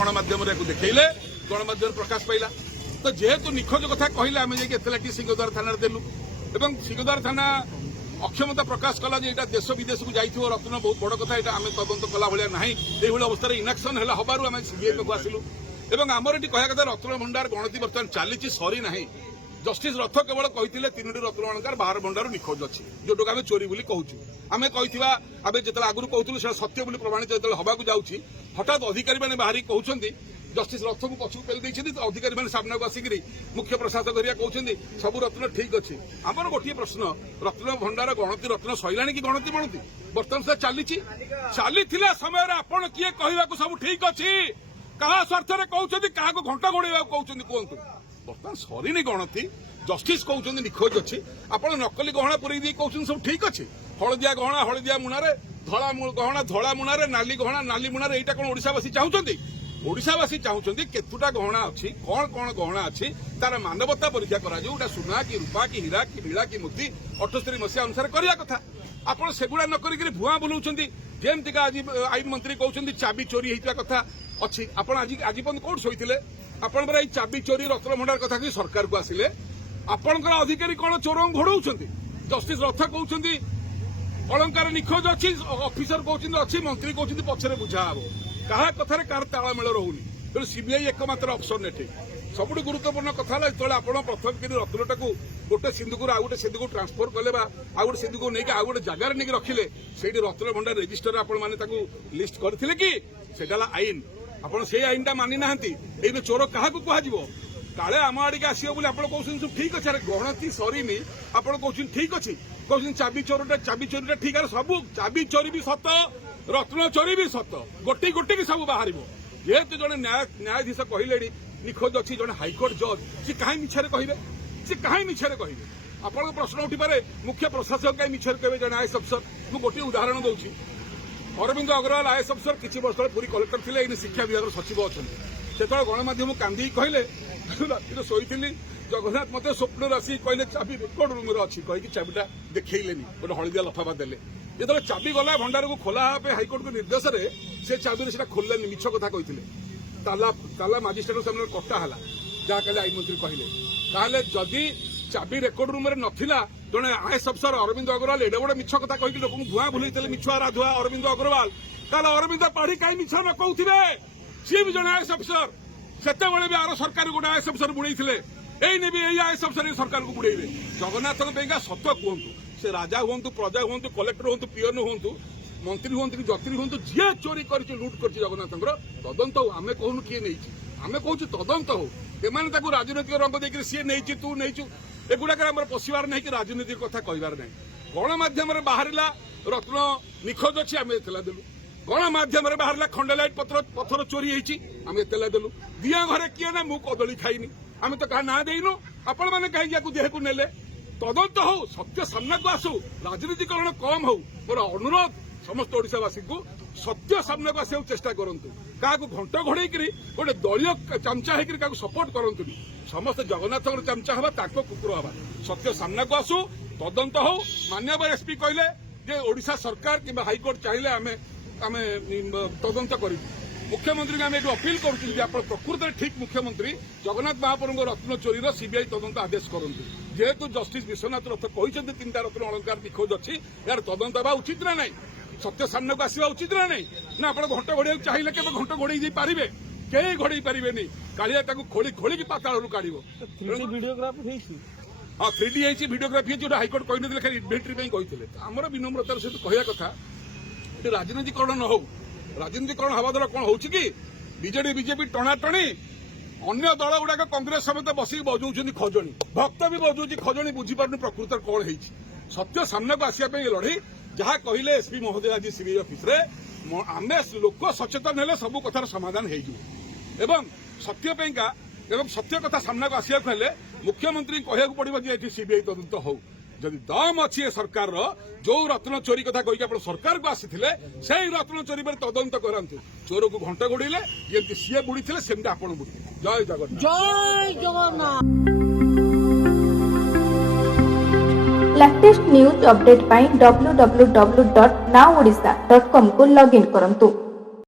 गणमाध्यम देखले गणमाध्यम प्रकाश पाइला तो जेहेतु निखोज कथा कहले आम जाती सिंहद्वार थाना देलु एवं सिंहद्वार थाना अक्षमता प्रकाश कला देश विदेश को जाइए रत्न बहुत बड़ कथा यहाँ आम तदंत कला भाया ना ये अवस्था इनाक्शन है हबार आम सीबीआई को आसिलु एवं आमर ये कह कथा रत्न भंडार गणति बर्तमान चली सरी ना जस्टिस रथ केवल कहते 3टी रत्न भंडार 12 भंडार निखोज अच्छी जोटक आम चोरी बोली कहूँ आम कही आम जो आगुरी कहूँ सत्य बोली प्रमाणित जो हवाक जाऊँगी हठात अधिकारी मैंने बाहरी कहते जस्टिस रथ को पछक पेली अधिकारी मैंने सामना को आसिक मुख्य प्रशासक कहते सब रत्न ठीक अच्छे आमर गोटे प्रश्न रत्न भंडार गणति रत्न सैला कि गणति गणति बर्तमान से चली समय आपण किए कहवाक सब ठीक अच्छी क्या स्वार्थ कहते क्या घंटा घोड़ा कहते कहतु बर्तमान सरीनी गणति जस्टिस कहते निखोज अच्छी आप नकली गहना पुरी कहते सब ठीक अच्छे हलदिया गहना हलदिया मुणारे धला गहना धला मुणारे नाली गहना नाली मुणारे यहाँ कौन ओडावासी चाहते ओडावासी चाहते केतुटा गहना अच्छी कौन कौन गहना अच्छी तार मानवता परीक्षा करा सुना कि रूपा कि हीरा कि नीला कि मोती 78 मसीहा अनुसार करवा कथा आपड़ सेगुड़ा न करी भुआ बुलाऊं जमती आज आईन मंत्री कहते चाबी चोरी होता कथा अच्छी आप आज पर्यटन कौन शोते आपंकर ये चाबी चोरी रत्न भंडार कथा कि सरकार को आसिले आपंकर अधिकारी कौन चोर घोड़ाऊं जस्टिस रथ कहते अलंकार निखोज अच्छी ऑफिसर कहते अच्छी मंत्री कहते पछरे बुझा हे क्या कथार कार तालमेल रोनी तेणु सीबीआई एकमात्र ऑप्शन एठी सब गुरुत्वपूर्ण कथा जो आप प्रथम कि रत्नटा को गोटे सिंधु आउ गोटे सिंधु को ट्रांसफर कले आउ गोटे सिंधु को लेकिन आउ गोटे जगार नहीं रखिले से रत्न भंडार रेजिस्टर आपण लिस्ट करथिले कि सेटा आईन आपड़ से आईन टा मानि ना चोर क्या कह काले आम आड़े आसो बोले आप कहते ठीक अच्छे गणति सरीनी आप कहते ठीक अच्छे कहते चाबी चोरीटा ठीक है सब चाबी चोरी भी सत रत्न चोरी भी सत गोटे गोटे की सब बाहर जेहेतु जड़े न्यायाधीश कहले निखोज अच्छी जड़े हाइकोर्ट जज सी कहीं मिछरे कहे सी कहीं मिछरे कहे आपन प्रश्न उठिपे मुख्य प्रशासक कहीं मिछरे कहे जड़े आईएएस अफसर मुझे गोटे उदाहरण दूसरी अरविंद अग्रवाल आईएएस अफसर किसी वर्ष तले पुरी कलेक्टर थे शिक्षा विभाग सचिव अच्छा से गणमाध्यम कांदी कहले राति शोली जगन्नाथ मत स्वप्न आसी कहले चाबी रेकर्ड रूम अच्छी कहीकि चाबीटा देखनी गोटे हलदिया लफाफा देले जो चाबी गला भंडार को खोला हाइकोर्ट को निर्देश से चाबी से खोलने मिछ कथा कहते ताला मजिस्ट्रेट सामने कटा है जहाँ कहे आईन मंत्री कहले ताहले जदि चाबी रेकर्ड रूम नाला जड़े आईएएस अफसर अरविंद अग्रवाल एडे बड़े मिछ कथा कहीकि लोक धुआं बुले मिछुआ राधुआ अरविंद अग्रवाल ताहले अरविंद पाढ़ी कहीं मिछ न कहते सी भी जड़े आईएएस अफसर सेते भी आर सरकार गोटे आईएएस अफसर बुड़े एने भी आईएएस अफसर सरकार को बुड़े जगन्नाथ सत कहतु से राजा हूँ प्रजा हूँ कलेक्टर हूँ पीएन हूँ मंत्री हूँ जत्री हूँ जी चोरी कर लुट कर जगन्नाथ तदंत हो आम कहूँ किए नहीं आम कहूँ तदंत हो एम राजनैतिक रंग देकर सी नहीं तू नहीं एगुड़ाक पशिबार नहीं कि राजनीतिक कथा कहबार नहीं गणमाध्यम बाहर रत्न निखोज अच्छी आम एतला देलु गणमाध्यम बाहर खंडलाइट पत्थर चोरी आम एतला देलु दिया घरे किए ना मु कदली खाइनी आम तो क्या ना देनु आपण मैंने कहीं देह को नेले तदंत हो सत्य सामना को आसू राजनीतिकरण कम हो मोर अनुरोध समस्त ओडावासी को सत्य सामना को आसो चेष्टा करूँ क्या घंट घोड़े गोटे दलीय चमचा हो सपोर्ट करूँ समस्त जगन्नाथ चमचा हवा कुकुर हवा सत्य सामना को आसू तदंत हो माननीय एसपी कहले ओडिशा सरकार कि हाइकोर्ट चाहिए आम तदंत कर मुख्यमंत्री आम ये अपील करूँ प्रकृत ठीक मुख्यमंत्री जगन्नाथ महाप्रभु रत्न चोरी सीबीआई तदंत आदेश करूँ जेहेतु जस्टिस विश्वनाथ रथ कहते 3टा रत्न अलंकार निखोज अच्छी यार तदंत हवा उचित ना नहीं सत्य सामना को आसवा उचित ना नहीं ना आप घंट घोड़ा चाहिए केवल घंट घोड़े पारे कई घोड़े पारे कालिया खोली खोलिकी पातालू काढ़ हाँ 3D भिडियोग्राफी जो हाइकोर्ट कहते खाली इन्वेंटरी कहते आमर विनम्रतार सहित कहवा कथा राजनीतिकरण न हो राजनीतिकरण हवा द्वारा कौन हो बीजेडी बीजेपी टणाटणी अन्य दल गुड़ाक कांग्रेस समेत बसिक बजाऊँ खजणी भक्त भी बजाऊँ खजणी बुझीपार प्रकृत कौन है सत्य सामना को आसापी लड़े जहाँ कहले एसपी महोदय आज सीबीआई ऑफिस रे आम लोक सचेतन हेले सब कथार समाधान हो सत्य कथा सामना को आसवाक हेले मुख्यमंत्री कहूँ पड़ो जे सीबीआई तदंत हो जदि दम अच्छी सरकार जो रत्न चोरी कथा कहीकि आप सरकार को आसी से रत्न चोरी पर तदंत करांतु चोर को घंटा घोड़े जमी सी बुड़ी थे सेमती आप बुड़ी जय जगन्नाथ जय जगन्नाथ। लेटेस्ट न्यूज अपडेट पाई www.nowodisha.com को लॉगिन करंतु।